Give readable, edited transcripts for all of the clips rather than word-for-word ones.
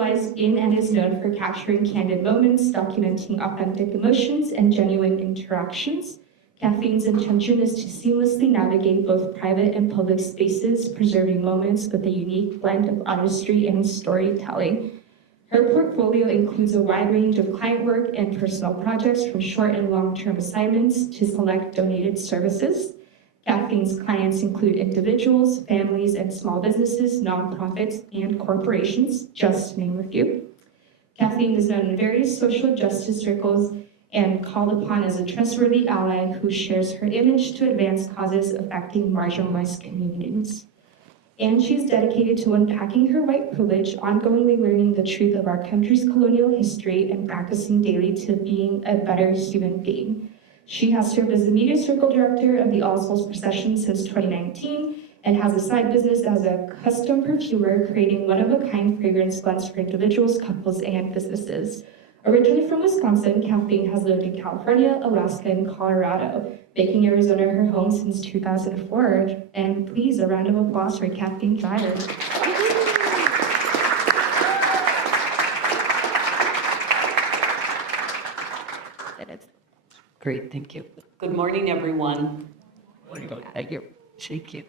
specializes in and is known for capturing candid moments, documenting authentic emotions, and genuine interactions. Kathleen's intention is to seamlessly navigate both private and public spaces, preserving moments with a unique blend of artistry and storytelling. Her portfolio includes a wide range of client work and personal projects, from short and long-term assignments to select donated services. Kathleen's clients include individuals, families, and small businesses, nonprofits, and corporations, just to name a few. Kathleen is known in various social justice circles and called upon as a trustworthy ally who shares her image to advance causes affecting marginalized communities. And she's dedicated to unpacking her white privilege, ongoingly learning the truth of our country's colonial history, and practicing daily to being a better human being. She has served as the Media Circle Director of the All Souls Procession since 2019 and has a side business as a custom perfumer, creating one-of-a-kind fragrance blends for individuals, couples, and businesses. Originally from Wisconsin, Kathleen has lived in California, Alaska, and Colorado, making Arizona her home since 2004. And please, a round of applause for Kathleen Dreier. Great, thank you. Good morning, everyone. Thank you. Shake you.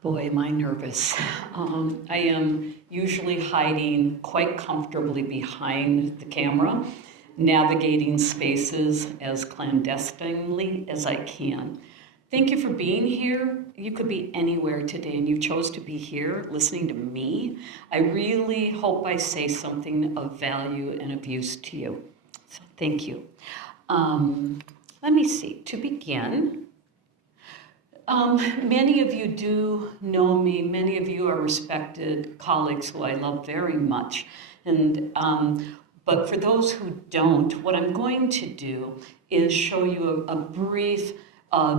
Boy, am I nervous. I am usually hiding quite comfortably behind the camera, navigating spaces as clandestinely as I can. Thank you for being here. You could be anywhere today, and you chose to be here listening to me. I really hope I say something of value and of use to you. So thank you. Let me see. To begin, many of you do know me. Many of you are respected colleagues who I love very much. But for those who don't, what I'm going to do is show you a brief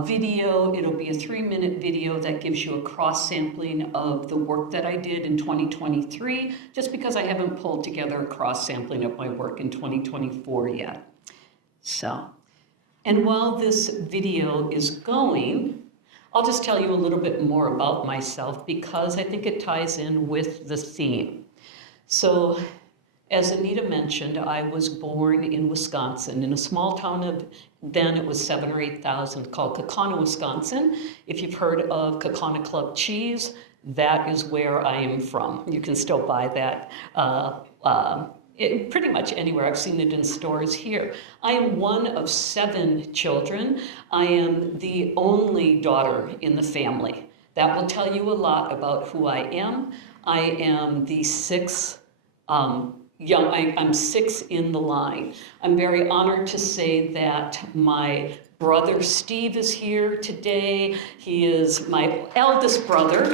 video. It'll be a 3-minute video that gives you a cross-sampling of the work that I did in 2023, just because I haven't pulled together a cross-sampling of my work in 2024 yet. So, and while this video is going, I'll just tell you a little bit more about myself because I think it ties in with the theme. So, as Anita mentioned, I was born in Wisconsin, in a small town of, then it was 7,000 or 8,000, called Kaukauna, Wisconsin. If you've heard of Kaukauna Club cheese, that is where I am from. You can still buy that pretty much anywhere. I've seen it in stores here. I am one of 7 children. I am the only daughter in the family. That will tell you a lot about who I am. I am the 6th I'm 6 in the line. I'm very honored to say that my brother Steve is here today. He is my eldest brother.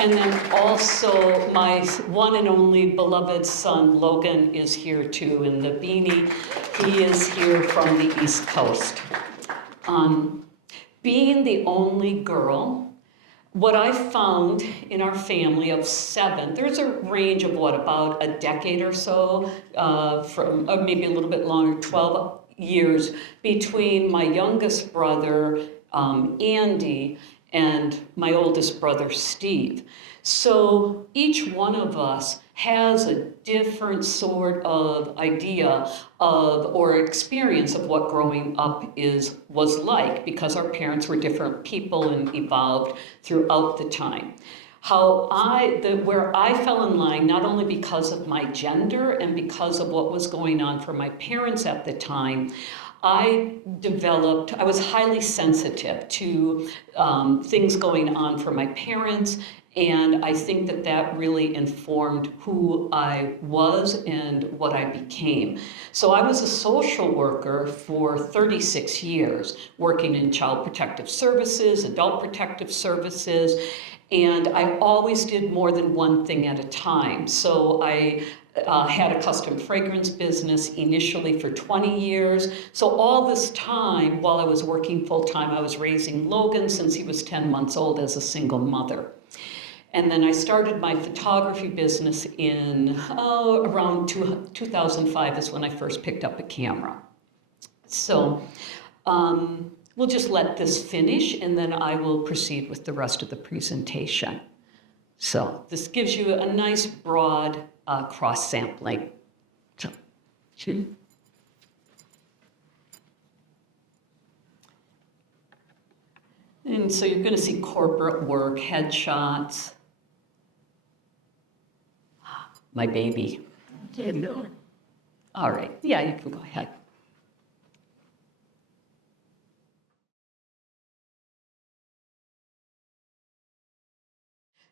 And then also my one and only beloved son, Logan, is here too in the beanie. He is here from the East Coast. Being the only girl, what I found in our family of 7, there's a range of about a decade or so, from maybe a little bit longer, 12 years between my youngest brother, Andy, and my oldest brother, Steve. So each one of us has a different sort of idea of or experience of what growing up was like, because our parents were different people and evolved throughout the time. Where I fell in line, not only because of my gender and because of what was going on for my parents at the time, I was highly sensitive to things going on for my parents, and I think that really informed who I was and what I became. So I was a social worker for 36 years, working in child protective services, adult protective services, and I always did more than one thing at a time. So I had a custom fragrance business initially for 20 years. So all this time, while I was working full-time, I was raising Logan since he was 10 months old as a single mother. And then I started my photography business in around 2005 is when I first picked up a camera. So we'll just let this finish, and then I will proceed with the rest of the presentation. So this gives you a nice broad cross-sampling. So, and so you're going to see corporate work, headshots. My baby. All right, yeah, you can go ahead.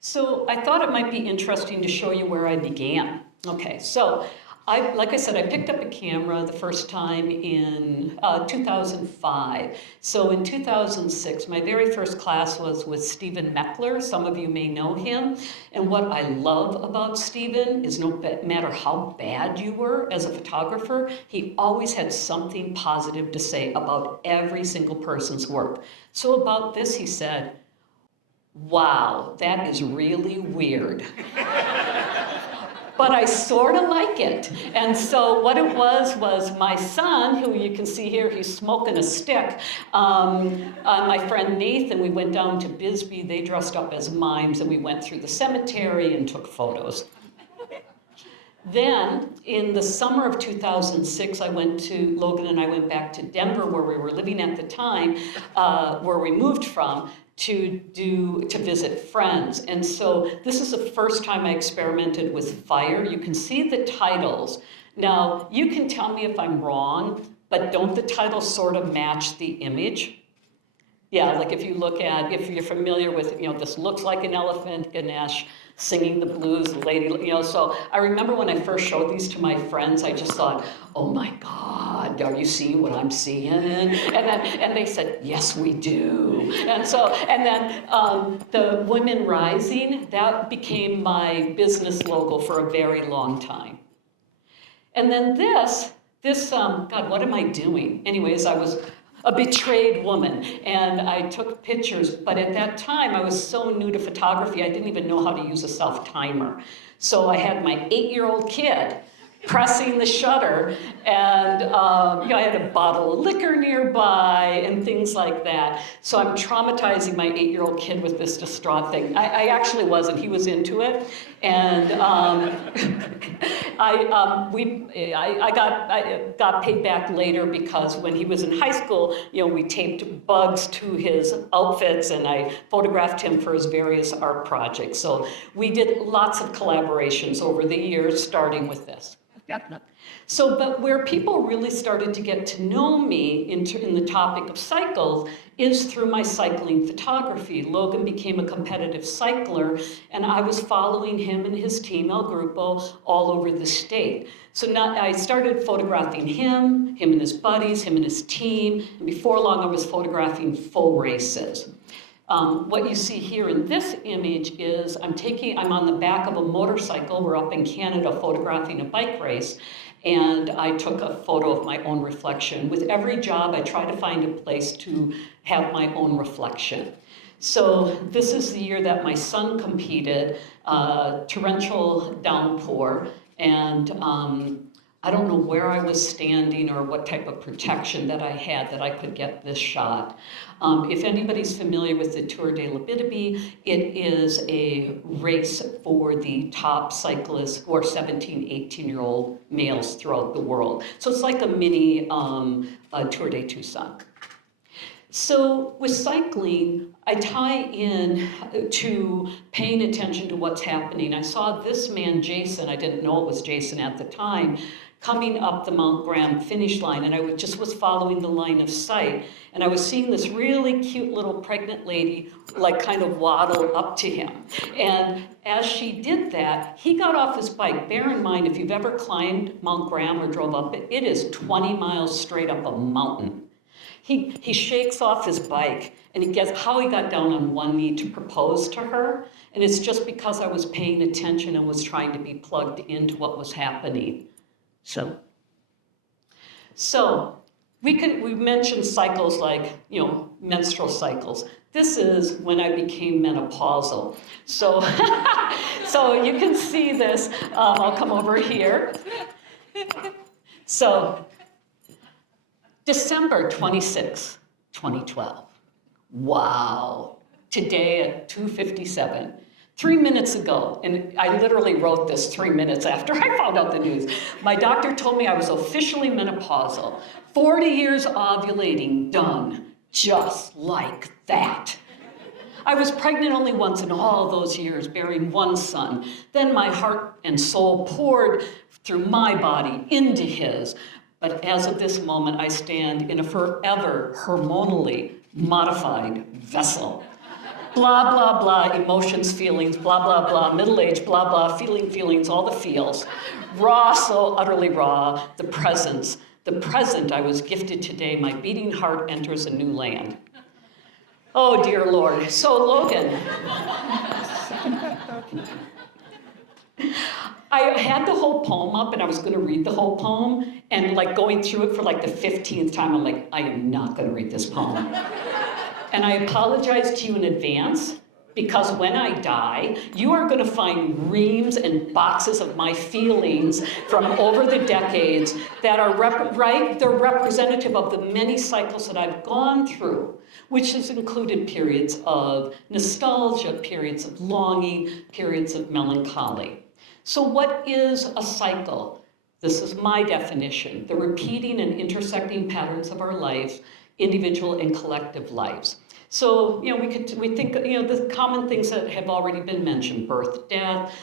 So I thought it might be interesting to show you where I began. Okay, so like I said, I picked up a camera the first time in 2005. So in 2006, my very first class was with Stephen Meckler. Some of you may know him. And what I love about Stephen is no matter how bad you were as a photographer, he always had something positive to say about every single person's work. So about this, he said, "Wow, that is really weird." But I sort of like it. And so what it was my son, who you can see here, he's smoking a stick. My friend Nathan, we went down to Bisbee. They dressed up as mimes, and we went through the cemetery and took photos. Then, in the summer of 2006, Logan and I went back to Denver, where we were living at the time, where we moved from, to visit friends. And so this is the first time I experimented with fire. You can see the titles. Now, you can tell me if I'm wrong, but don't the titles sort of match the image? Yeah, like if you're familiar with, this looks like an elephant, Ganesh singing the blues, lady, so I remember when I first showed these to my friends, I just thought, oh my God, are you seeing what I'm seeing? And they said, yes, we do. And then the Women Rising, that became my business logo for a very long time. And then this, God, what am I doing? Anyways, I was a betrayed woman, and I took pictures, but at that time I was so new to photography, I didn't even know how to use a self-timer. So I had my 8-year-old kid pressing the shutter, and I had a bottle of liquor nearby and things like that. So I'm traumatizing my 8-year-old kid with this distraught thing. I actually wasn't. He was into it, and I got paid back later because when he was in high school, we taped bugs to his outfits, and I photographed him for his various art projects. So we did lots of collaborations over the years, starting with this. So, but where people really started to get to know me in the topic of cycles is through my cycling photography. Logan became a competitive cycler, and I was following him and his team, El Grupo, all over the state. So now I started photographing him and his buddies, him and his team, and before long I was photographing full races. What you see here in this image is I'm on the back of a motorcycle. We're up in Canada photographing a bike race, and I took a photo of my own reflection. With every job, I try to find a place to have my own reflection. So this is the year that my son competed, torrential downpour, and I don't know where I was standing or what type of protection that I had that I could get this shot. If anybody's familiar with the Tour de l'Abitibi, it is a race for the top cyclists who are 17, 18-year-old males throughout the world. So it's like a mini Tour de Tucson. So with cycling, I tie in to paying attention to what's happening. I saw this man, Jason, I didn't know it was Jason at the time, coming up the Mount Graham finish line, and I just was following the line of sight, and I was seeing this really cute little pregnant lady like kind of waddle up to him. And as she did that, he got off his bike. Bear in mind, if you've ever climbed Mount Graham or drove up it, it is 20 miles straight up a mountain. He shakes off his bike, and he gets how he got down on one knee to propose to her, and it's just because I was paying attention and was trying to be plugged into what was happening. So we mentioned cycles like, menstrual cycles. This is when I became menopausal. So, so you can see this. I'll come over here. So, December 26, 2012. Wow. Today at 2:57. 3 minutes ago, and I literally wrote this 3 minutes after I found out the news. My doctor told me I was officially menopausal. 40 years ovulating, done, just like that. I was pregnant only once in all those years, bearing one son. Then my heart and soul poured through my body into his. But as of this moment, I stand in a forever hormonally modified vessel. Blah, blah, blah, emotions, feelings, blah, blah, blah, middle age, blah, blah, feelings, all the feels. Raw, so utterly raw, the presence. The present I was gifted today, my beating heart enters a new land. Oh, dear Lord. So, Logan, I had the whole poem up and I was going to read the whole poem, and like going through it for like the 15th time, I'm like, I am not going to read this poem. And I apologize to you in advance, because when I die, you are going to find reams and boxes of my feelings from over the decades that are they're representative of the many cycles that I've gone through, which has included periods of nostalgia, periods of longing, periods of melancholy. So what is a cycle? This is my definition: the repeating and intersecting patterns of our lives, individual and collective lives. So, we think, the common things that have already been mentioned: birth, death,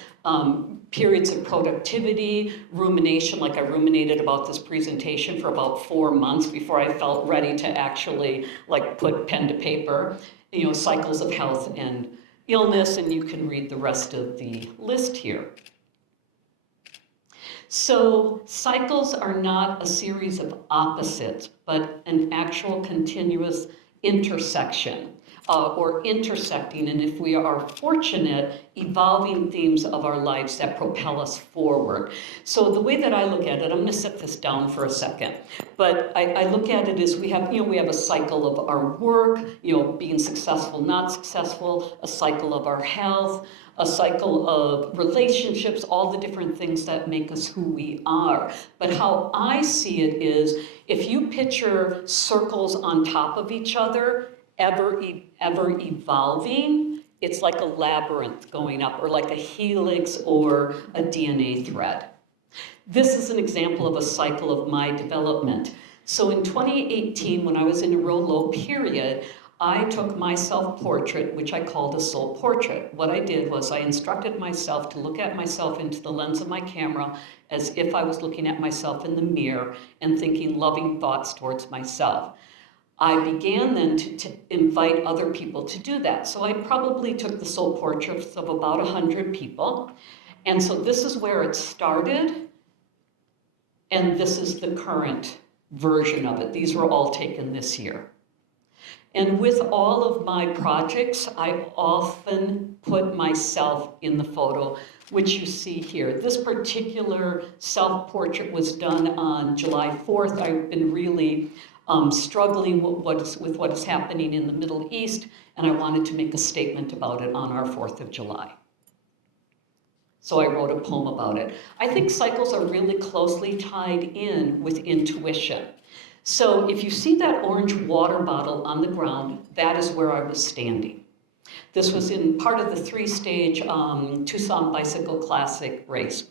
periods of productivity, rumination, like I ruminated about this presentation for about 4 months before I felt ready to actually put pen to paper, cycles of health and illness, and you can read the rest of the list here. So cycles are not a series of opposites, but an actual continuous intersection or intersecting, and if we are fortunate, evolving themes of our lives that propel us forward. So the way that I look at it, I'm going to set this down for a second, but I look at it as we have a cycle of our work, being successful, not successful, a cycle of our health, a cycle of relationships, all the different things that make us who we are. But how I see it is, if you picture circles on top of each other, ever evolving, it's like a labyrinth going up, or like a helix or a DNA thread. This is an example of a cycle of my development. So in 2018, when I was in a real low period, I took my self-portrait, which I called a soul portrait. What I did was I instructed myself to look at myself into the lens of my camera as if I was looking at myself in the mirror and thinking loving thoughts towards myself. I began then to invite other people to do that. So I probably took the soul portraits of about 100 people. And so this is where it started, and this is the current version of it. These were all taken this year. And with all of my projects, I often put myself in the photo, which you see here. This particular self-portrait was done on July 4th. I've been really struggling with what is happening in the Middle East, and I wanted to make a statement about it on our 4th of July. So I wrote a poem about it. I think cycles are really closely tied in with intuition. So if you see that orange water bottle on the ground, that is where I was standing. This was in part of the 3-stage Tucson Bicycle Classic race.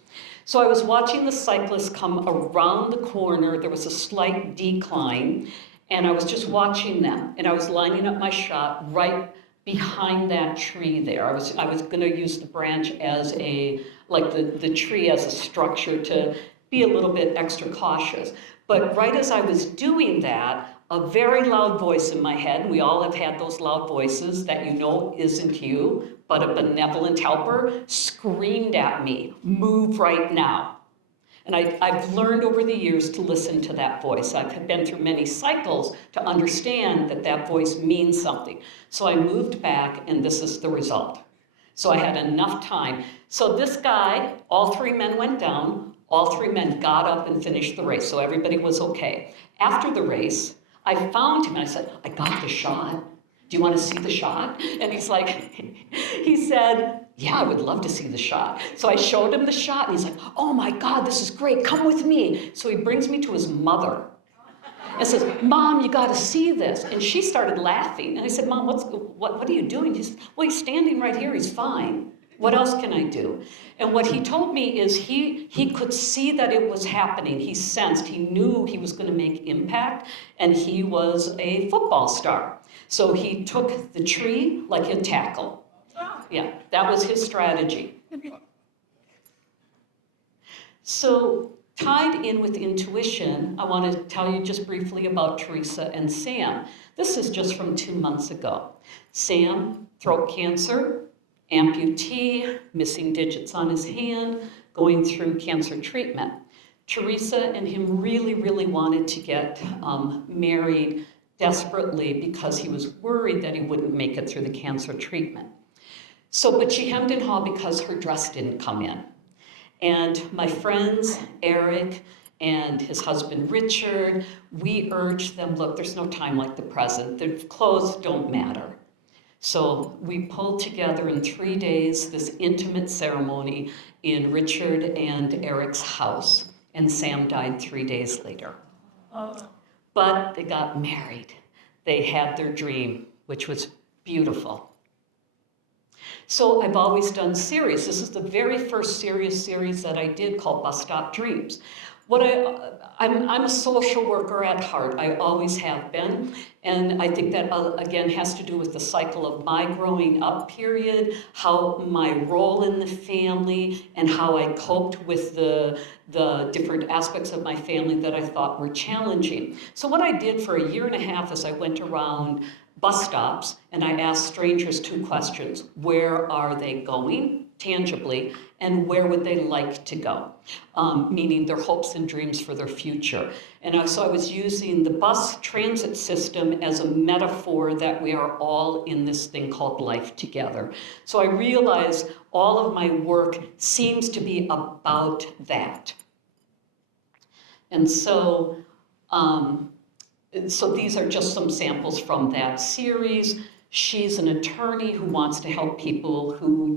So I was watching the cyclists come around the corner. There was a slight decline, and I was just watching them. And I was lining up my shot right behind that tree there. I was going to use the branch as the tree as a structure to be a little bit extra cautious. But right as I was doing that, a very loud voice in my head, and we all have had those loud voices that isn't you, but a benevolent helper, screamed at me, "Move right now." And I've learned over the years to listen to that voice. I've been through many cycles to understand that voice means something. So I moved back, and this is the result. So I had enough time. So this guy, all 3 men went down. All 3 men got up and finished the race, so everybody was okay. After the race, I found him and I said, "I got the shot. Do you want to see the shot?" And he said, "Yeah, I would love to see the shot." So I showed him the shot, and he's like, "Oh my God, this is great. Come with me." So he brings me to his mother and says, "Mom, you got to see this." And she started laughing. And I said, "Mom, what are you doing?" He said, "Well, he's standing right here. He's fine." What else can I do? And what he told me is he could see that it was happening. He sensed, he knew he was going to make impact, and he was a football star. So he took the tree like a tackle. Yeah, that was his strategy. So tied in with intuition, I want to tell you just briefly about Teresa and Sam. This is just from 2 months ago. Sam, throat cancer, amputee, missing digits on his hand, going through cancer treatment. Teresa and him really, really wanted to get married desperately because he was worried that he wouldn't make it through the cancer treatment. So, but she hemmed and hawed because her dress didn't come in. And my friends, Eric and his husband, Richard, we urged them, look, there's no time like the present. The clothes don't matter. So we pulled together in 3 days this intimate ceremony in Richard and Eric's house. And Sam died 3 days later. But they got married. They had their dream, which was beautiful. So I've always done series. This is the very first serious series that I did called Bus Stop Dreams. I'm a social worker at heart. I always have been. And I think that, again, has to do with the cycle of my growing up period, how my role in the family, and how I coped with the different aspects of my family that I thought were challenging. So what I did for 1.5 years is I went around bus stops and I asked strangers 2 questions. Where are they going, tangibly, and where would they like to go? Meaning their hopes and dreams for their future. And so I was using the bus transit system as a metaphor that we are all in this thing called life together. So I realized all of my work seems to be about that. And so, so these are just some samples from that series. She's an attorney who wants to help people who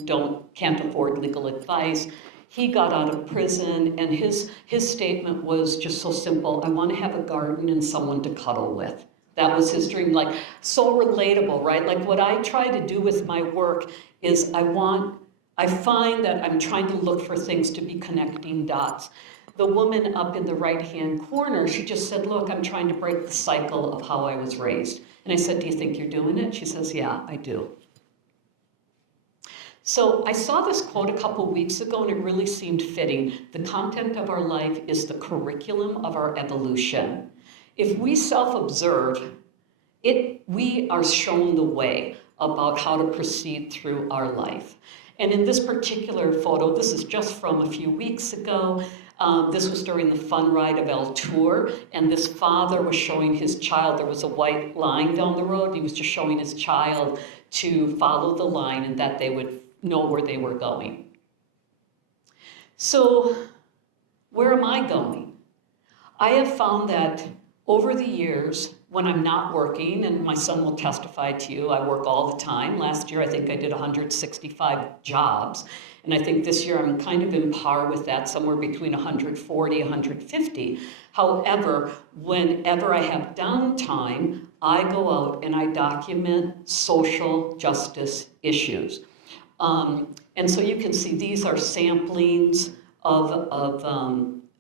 can't afford legal advice. He got out of prison, and his statement was just so simple: I want to have a garden and someone to cuddle with. That was his dream, like so relatable, right? Like what I try to do with my work is I find that I'm trying to look for things to be connecting dots. The woman up in the right-hand corner, she just said, look, I'm trying to break the cycle of how I was raised. And I said, do you think you're doing it? She says, yeah, I do. So I saw this quote a couple weeks ago, and it really seemed fitting. The content of our life is the curriculum of our evolution. If we self-observe, we are shown the way about how to proceed through our life. And in this particular photo, this is just from a few weeks ago, this was during the fun ride of El Tour, and this father was showing his child, there was a white line down the road, he was just showing his child to follow the line and that they would know where they were going. So, where am I going? I have found that over the years, when I'm not working, and my son will testify to you, I work all the time. Last year, I think I did 165 jobs. And I think this year I'm kind of in par with that, somewhere between 140, 150. However, whenever I have downtime, I go out and I document social justice issues. And so you can see these are samplings of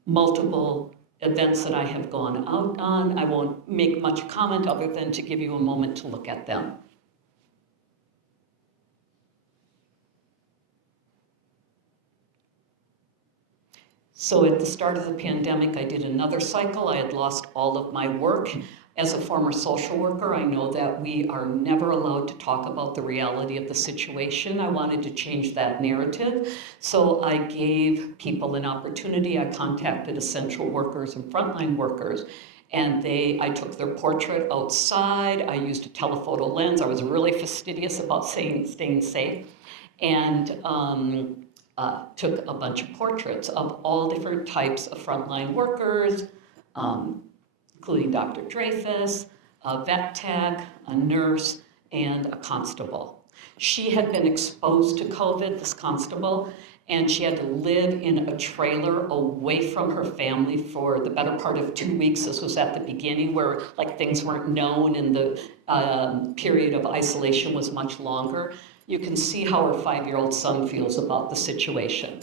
multiple events that I have gone out on. I won't make much comment other than to give you a moment to look at them. So at the start of the pandemic, I did another cycle. I had lost all of my work. As a former social worker, I know that we are never allowed to talk about the reality of the situation. I wanted to change that narrative. So I gave people an opportunity. I contacted essential workers and frontline workers, and I took their portrait outside. I used a telephoto lens. I was really fastidious about staying safe, and took a bunch of portraits of all different types of frontline workers, including Dr. Dreyfus, a vet tech, a nurse, and a constable. She had been exposed to COVID, this constable, and she had to live in a trailer away from her family for the better part of 2 weeks. This was at the beginning where things weren't known and the period of isolation was much longer. you can see how her 5-year-old son feels about the situation.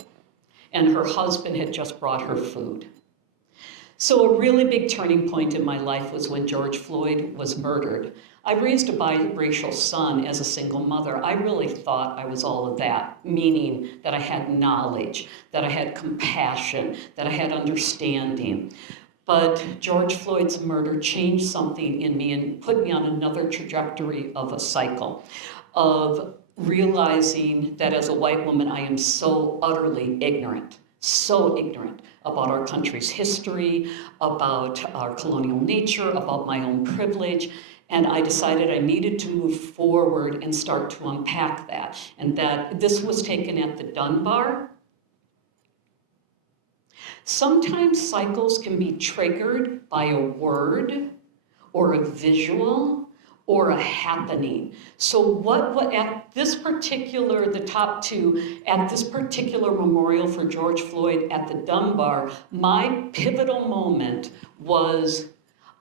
And her husband had just brought her food. So a really big turning point in my life was when George Floyd was murdered. I raised a biracial son as a single mother. I really thought I was all of that, meaning that I had knowledge, that I had compassion, that I had understanding. But George Floyd's murder changed something in me and put me on another trajectory of a cycle of realizing that as a white woman, I am so utterly ignorant about our country's history, about our colonial nature, about my own privilege. And I decided I needed to move forward and start to unpack that. And that this was taken at the Dunbar. Sometimes cycles can be triggered by a word or a visual or a happening. So what at this particular, the top two, at this particular memorial for George Floyd at the Dunbar, my pivotal moment was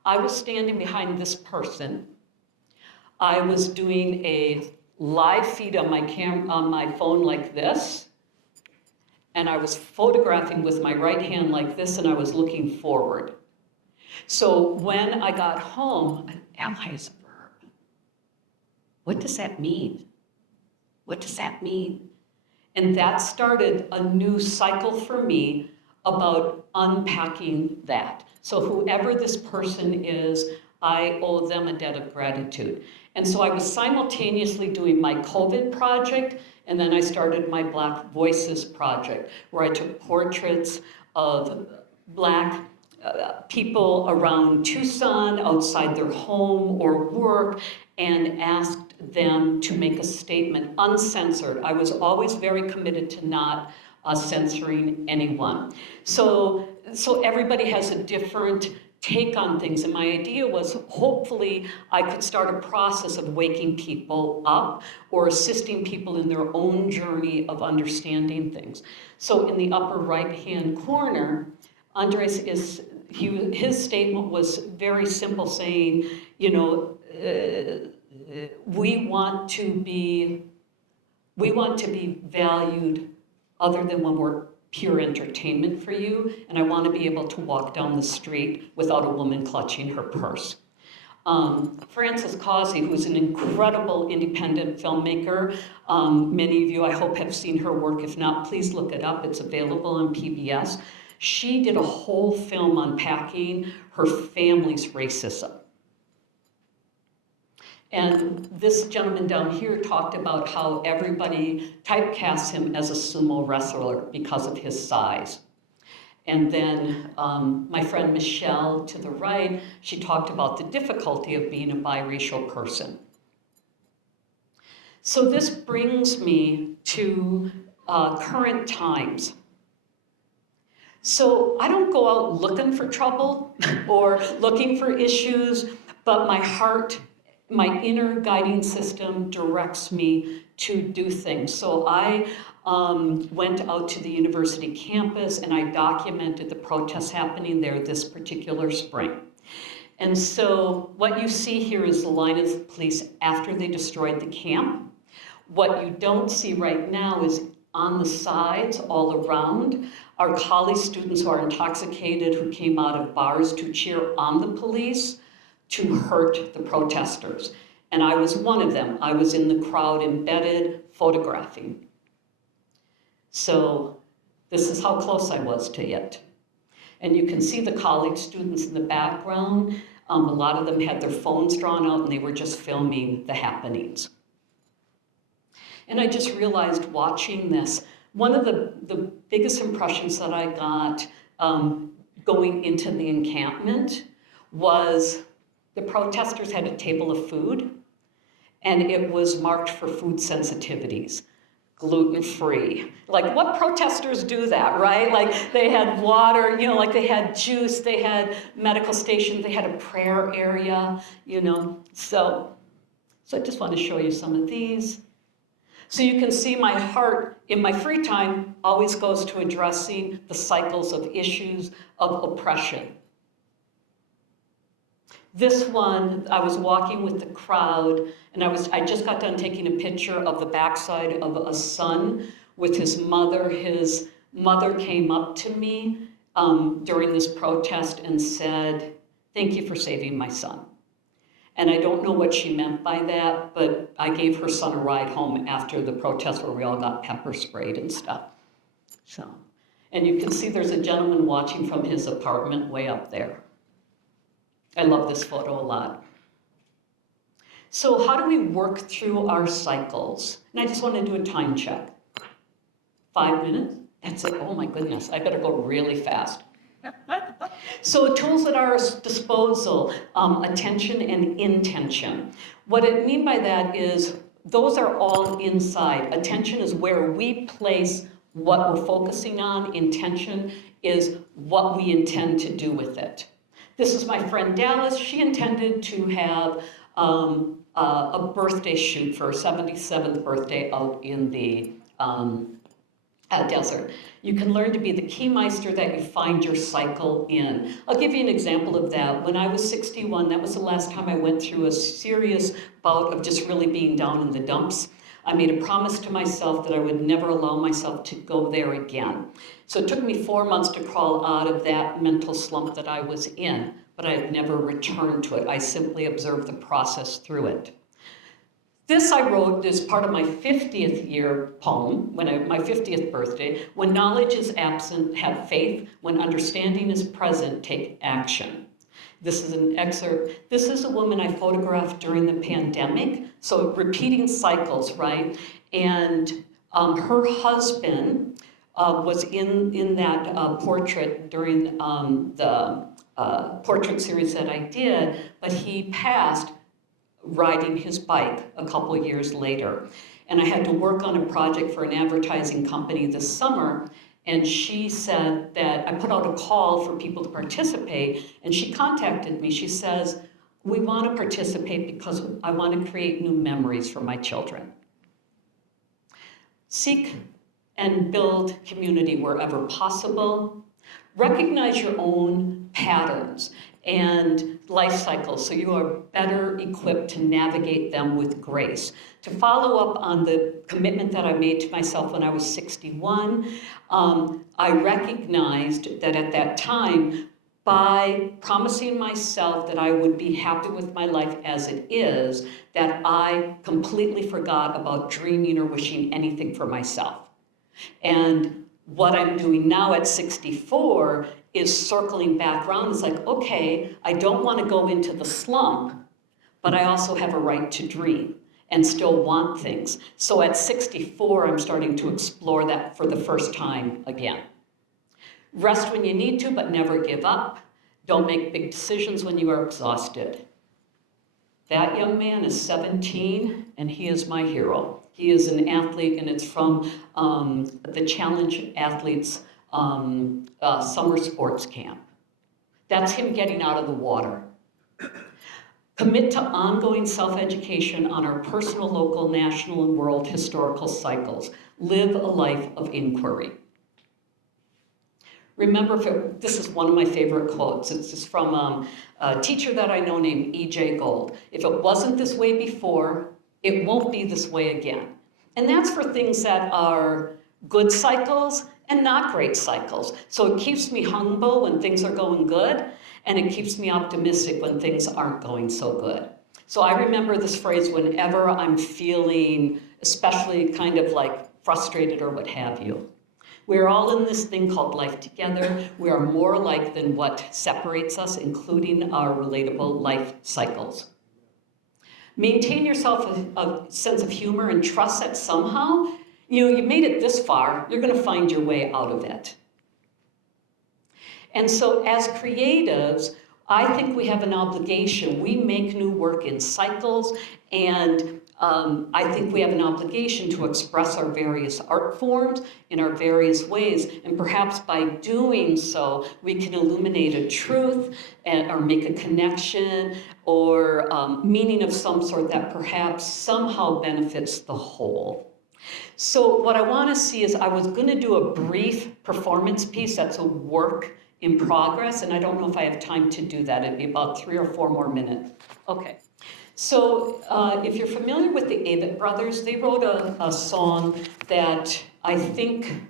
I was standing behind this person. I was doing a live feed on my phone like this, and I was photographing with my right hand like this, and I was looking forward. So when I got home, an ally is a verb. What does that mean? What does that mean? And that started a new cycle for me about unpacking that. So whoever this person is, I owe them a debt of gratitude. And so I was simultaneously doing my COVID project, and then I started my Black Voices project, where I took portraits of Black people around Tucson, outside their home or work, and asked them to make a statement, uncensored. I was always very committed to not censoring anyone. So everybody has a different take on things, and my idea was hopefully I could start a process of waking people up or assisting people in their own journey of understanding things. So in the upper right-hand corner, Andres his statement was very simple, saying, you know, we want to be valued other than when we're pure entertainment for you, and I want to be able to walk down the street without a woman clutching her purse. Frances Causey, who's an incredible independent filmmaker, many of you I hope have seen her work. If not, please look it up. It's available on PBS. She did a whole film unpacking her family's racism. And this gentleman down here talked about how everybody typecasts him as a sumo wrestler because of his size. And then my friend Michelle to the right, she talked about the difficulty of being a biracial person. So this brings me to current times. So I don't go out looking for trouble or looking for issues, but my heart, my inner guiding system directs me to do things. So I went out to the university campus and I documented the protests happening there this particular spring. And so what you see here is the line of the police after they destroyed the camp. What you don't see right now is on the sides all around are college students who are intoxicated who came out of bars to cheer on the police to hurt the protesters. And I was one of them. I was in the crowd embedded, photographing. So this is how close I was to it. And you can see the college students in the background. A lot of them had their phones drawn out and they were just filming the happenings. And I just realized watching this, one of the biggest impressions that I got going into the encampment was the protesters had a table of food, and it was marked for food sensitivities, gluten-free. Like, what protesters do that, right? Like, they had water, you know, like they had juice, they had medical stations, they had a prayer area, you know. So I just want to show you some of these. So you can see my heart in my free time always goes to addressing the cycles of issues of oppression. This one, I was walking with the crowd, and I just got done taking a picture of the backside of a son with his mother. His mother came up to me during this protest and said, "Thank you for saving my son." And I don't know what she meant by that, but I gave her son a ride home after the protest where we all got pepper sprayed and stuff. So, and you can see there's a gentleman watching from his apartment way up there. I love this photo a lot. So how do we work through our cycles? And I just want to do a time check. 5 minutes? That's it. Oh my goodness, I better go really fast. So tools at our disposal, attention and intention. What I mean by that is those are all inside. Attention is where we place what we're focusing on. Intention is what we intend to do with it. This is my friend Dallas. She intended to have a birthday shoot for her 77th birthday out in the desert. You can learn to be the keymeister that you find your cycle in. I'll give you an example of that. When I was 61, that was the last time I went through a serious bout of just really being down in the dumps. I made a promise to myself that I would never allow myself to go there again. So it took me 4 months to crawl out of that mental slump that I was in, but I had never returned to it. I simply observed the process through it. This I wrote as part of my 50th year poem, my 50th birthday. When knowledge is absent, have faith. When understanding is present, take action. This is an excerpt. This is a woman I photographed during the pandemic. So repeating cycles, right? And her husband was in that portrait during the portrait series that I did, but he passed riding his bike a couple of years later. And I had to work on a project for an advertising company this summer, and she said that I put out a call for people to participate, and she contacted me. She says, "We want to participate because I want to create new memories for my children." Seek and build community wherever possible. Recognize your own patterns and life cycles so you are better equipped to navigate them with grace. To follow up on the commitment that I made to myself when I was 61, I recognized that at that time, by promising myself that I would be happy with my life as it is, that I completely forgot about dreaming or wishing anything for myself. And what I'm doing now at 64 is circling back around. It's like, okay, I don't want to go into the slump, but I also have a right to dream and still want things. So at 64, I'm starting to explore that for the first time again. Rest when you need to, but never give up. Don't make big decisions when you are exhausted. That young man is 17, and he is my hero. He is an athlete, and it's from the Challenge Athletes summer sports camp. That's him getting out of the water. Commit to ongoing self-education on our personal, local, national, and world historical cycles. Live a life of inquiry. Remember, this is one of my favorite quotes. It's just from a teacher that I know named E.J. Gold. If it wasn't this way before, it won't be this way again. And that's for things that are good cycles and not great cycles. So it keeps me humble when things are going good, and it keeps me optimistic when things aren't going so good. So I remember this phrase whenever I'm feeling especially kind of like frustrated or what have you. We're all in this thing called life together. We are more alike than what separates us, including our relatable life cycles. Maintain yourself a sense of humor and trust that somehow, you made it this far, you're going to find your way out of it. And so as creatives, I think we have an obligation. We make new work in cycles, and I think we have an obligation to express our various art forms in our various ways. And perhaps by doing so, we can illuminate a truth or make a connection or meaning of some sort that perhaps somehow benefits the whole. So what I want to see is I was going to do a brief performance piece that's a work in progress, and I don't know if I have time to do that. It'd be about 3 or 4 more minutes. Okay. So if you're familiar with the Avett Brothers, they wrote a song that I think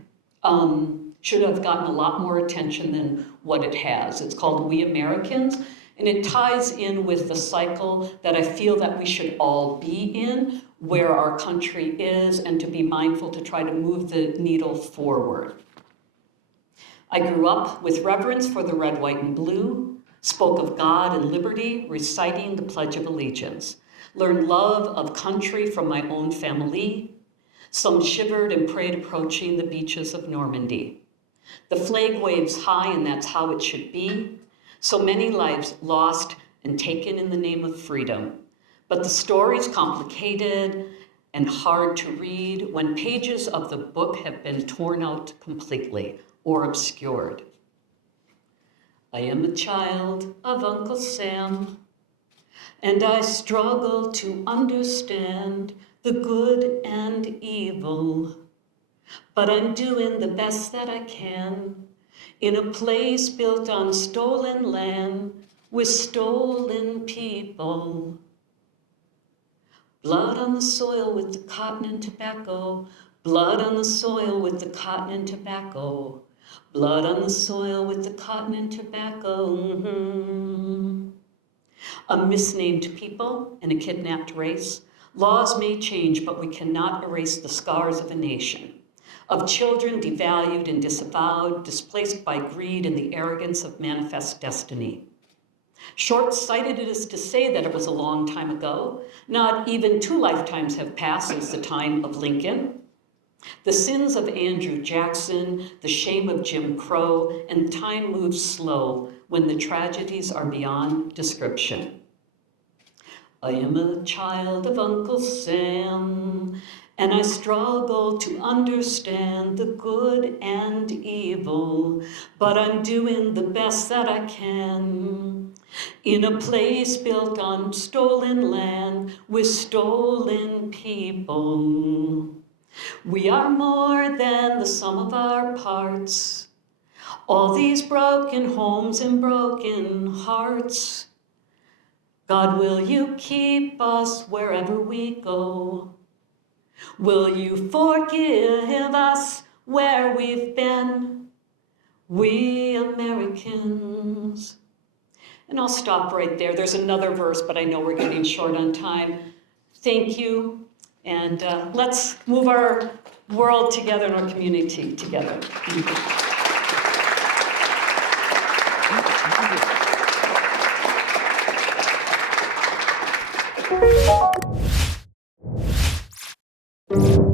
should have gotten a lot more attention than what it has. It's called We Americans, and it ties in with the cycle that I feel that we should all be in, where our country is, and to be mindful to try to move the needle forward. I grew up with reverence for the red, white, and blue, spoke of God and liberty, reciting the Pledge of Allegiance, learned love of country from my own family. Some shivered and prayed approaching the beaches of Normandy. The flag waves high, and that's how it should be. So many lives lost and taken in the name of freedom. But the story's complicated and hard to read when pages of the book have been torn out completely or obscured. I am a child of Uncle Sam, and I struggle to understand the good and evil. But I'm doing the best that I can in a place built on stolen land with stolen people. Blood on the soil with the cotton and tobacco. Blood on the soil with the cotton and tobacco. Blood on the soil with the cotton and tobacco. Mm-hmm. A misnamed people and a kidnapped race. Laws may change, but we cannot erase the scars of a nation. Of children devalued and disavowed, displaced by greed and the arrogance of manifest destiny. Short-sighted it is to say that it was a long time ago. Not even 2 lifetimes have passed since the time of Lincoln. The sins of Andrew Jackson, the shame of Jim Crow, and time moves slow when the tragedies are beyond description. I am a child of Uncle Sam, and I struggle to understand the good and evil, but I'm doing the best that I can in a place built on stolen land with stolen people. We are more than the sum of our parts, all these broken homes and broken hearts. God, will you keep us wherever we go? Will you forgive us where we've been? We Americans. And I'll stop right there. There's another verse, but I know we're getting short on time. Thank you. And let's move our world together and our community together. Thank you.